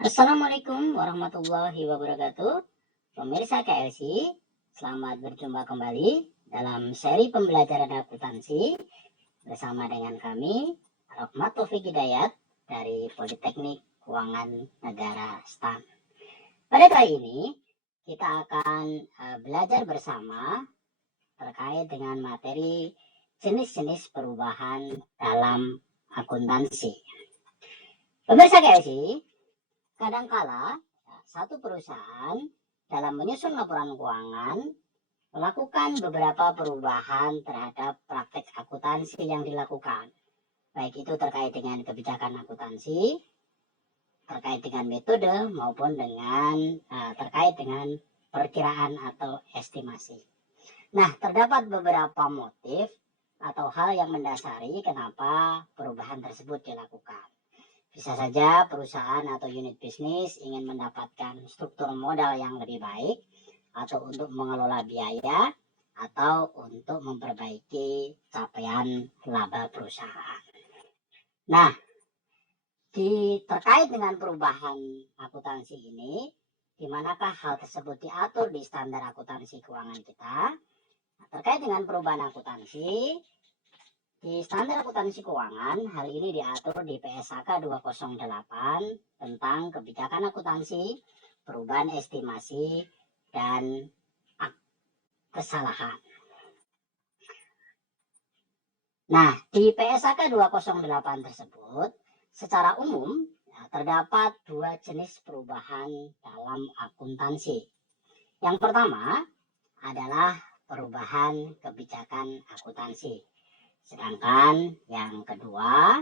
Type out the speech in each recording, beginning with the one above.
Assalamualaikum warahmatullahi wabarakatuh. Pemirsa KLC, selamat berjumpa kembali dalam seri pembelajaran akuntansi bersama dengan kami, Rahmat Taufik Hidayat dari Politeknik Keuangan Negara STAN. Pada kali ini, kita akan belajar bersama terkait dengan materi jenis-jenis perubahan dalam akuntansi. Pemirsa KLC, kadangkala satu perusahaan dalam menyusun laporan keuangan melakukan beberapa perubahan terhadap praktek akuntansi yang dilakukan, baik itu terkait dengan kebijakan akuntansi, terkait dengan metode, maupun dengan terkait dengan perkiraan atau estimasi. Nah, terdapat beberapa motif atau hal yang mendasari kenapa perubahan tersebut dilakukan. Bisa saja perusahaan atau unit bisnis ingin mendapatkan struktur modal yang lebih baik, atau untuk mengelola biaya, atau untuk memperbaiki capaian laba perusahaan. Nah, terkait dengan perubahan akuntansi ini, di manakah hal tersebut diatur di standar akuntansi keuangan kita? Nah, terkait dengan perubahan akuntansi, di standar akuntansi keuangan, hal ini diatur di PSAK 208 tentang kebijakan akuntansi, perubahan estimasi, dan kesalahan. Nah, di PSAK 208 tersebut, secara umum terdapat dua jenis perubahan dalam akuntansi. Yang pertama adalah perubahan kebijakan akuntansi. Sedangkan yang kedua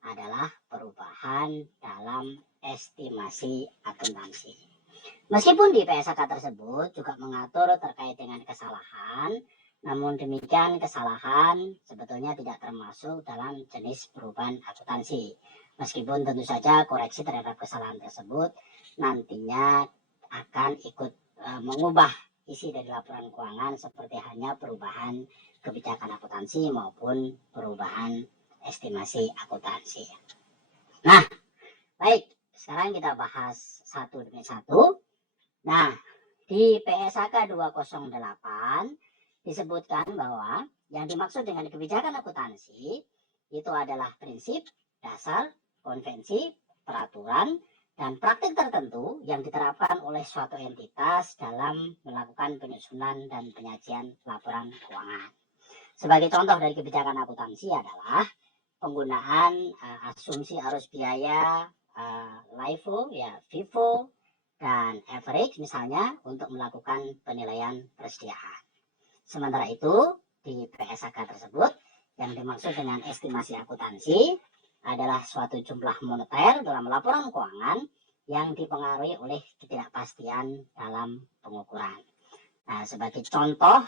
adalah perubahan dalam estimasi akuntansi. Meskipun di PSAK tersebut juga mengatur terkait dengan kesalahan, namun demikian kesalahan sebetulnya tidak termasuk dalam jenis perubahan akuntansi. Meskipun tentu saja koreksi terhadap kesalahan tersebut nantinya akan ikut mengubah isi dari laporan keuangan, seperti hanya perubahan kebijakan akuntansi maupun perubahan estimasi akuntansi. Nah, baik, sekarang kita bahas satu demi satu. Nah, di PSAK 208 disebutkan bahwa yang dimaksud dengan kebijakan akuntansi itu adalah prinsip, dasar, konvensi, peraturan, dan praktik tertentu yang diterapkan oleh suatu entitas dalam melakukan penyusunan dan penyajian laporan keuangan. Sebagai contoh dari kebijakan akuntansi adalah penggunaan asumsi arus biaya, LIFO, FIFO, dan average misalnya untuk melakukan penilaian persediaan. Sementara itu, di PSAK tersebut yang dimaksud dengan estimasi akuntansi adalah suatu jumlah moneter dalam laporan keuangan yang dipengaruhi oleh ketidakpastian dalam pengukuran. Nah, sebagai contoh,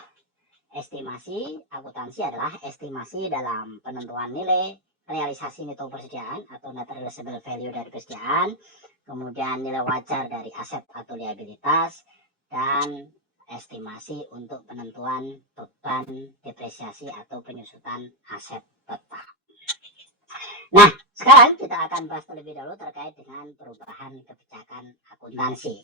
estimasi akuntansi adalah estimasi dalam penentuan nilai realisasi neto persediaan atau net realizable value dari persediaan, kemudian nilai wajar dari aset atau liabilitas, dan estimasi untuk penentuan beban depresiasi atau penyusutan aset tetap. Nah, sekarang kita akan bahas terlebih dahulu terkait dengan perubahan kebijakan akuntansi.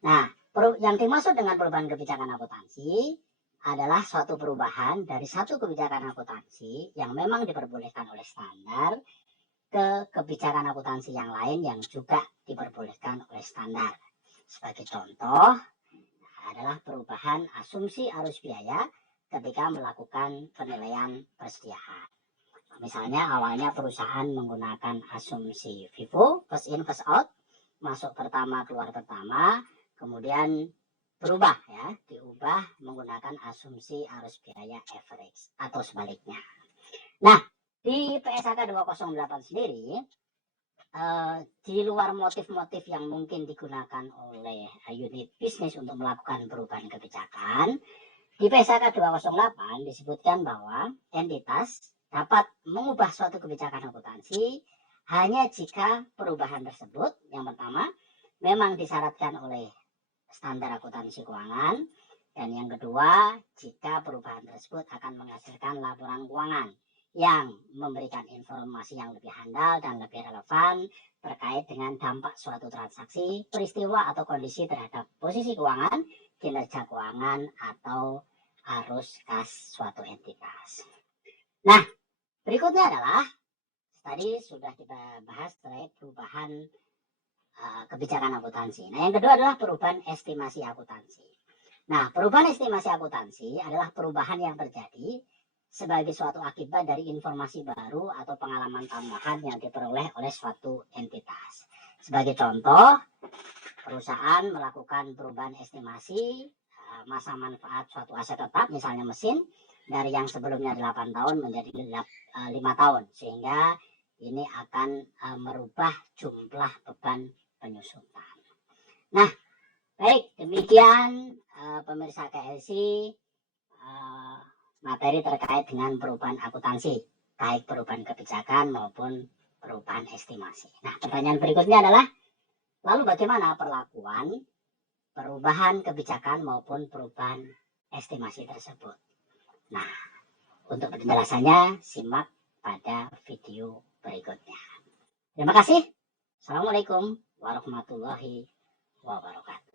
Nah, yang dimaksud dengan perubahan kebijakan akuntansi adalah suatu perubahan dari satu kebijakan akuntansi yang memang diperbolehkan oleh standar ke kebijakan akuntansi yang lain yang juga diperbolehkan oleh standar. Sebagai contoh adalah perubahan asumsi arus biaya ketika melakukan penilaian persediaan. Misalnya awalnya perusahaan menggunakan asumsi FIFO, first in first out, masuk pertama keluar pertama, kemudian berubah diubah menggunakan asumsi arus biaya average atau sebaliknya. Nah, di PSAK 208 sendiri, di luar motif-motif yang mungkin digunakan oleh unit bisnis untuk melakukan perubahan kebijakan, di PSAK 208 disebutkan bahwa entitas dapat mengubah suatu kebijakan akuntansi hanya jika perubahan tersebut, yang pertama, memang disyaratkan oleh standar akuntansi keuangan, dan yang kedua, jika perubahan tersebut akan menghasilkan laporan keuangan yang memberikan informasi yang lebih handal dan lebih relevan terkait dengan dampak suatu transaksi, peristiwa atau kondisi terhadap posisi keuangan, kinerja keuangan, atau arus kas suatu entitas. Nah, berikutnya adalah tadi sudah kita bahas terkait perubahan kebijakan akuntansi. Nah, yang kedua adalah perubahan estimasi akuntansi. Nah, perubahan estimasi akuntansi adalah perubahan yang terjadi sebagai suatu akibat dari informasi baru atau pengalaman tambahan yang diperoleh oleh suatu entitas. Sebagai contoh, perusahaan melakukan perubahan estimasi masa manfaat suatu aset tetap, misalnya mesin, dari yang sebelumnya 8 tahun menjadi 5 tahun, sehingga ini akan merubah jumlah beban penyusutan. Nah, baik, demikian pemirsa KLC materi terkait dengan perubahan akuntansi, baik perubahan kebijakan maupun perubahan estimasi. Nah, pertanyaan berikutnya adalah, lalu bagaimana perlakuan perubahan kebijakan maupun perubahan estimasi tersebut? Nah, untuk penjelasannya simak pada video berikutnya. Terima kasih. Assalamualaikum warahmatullahi wabarakatuh.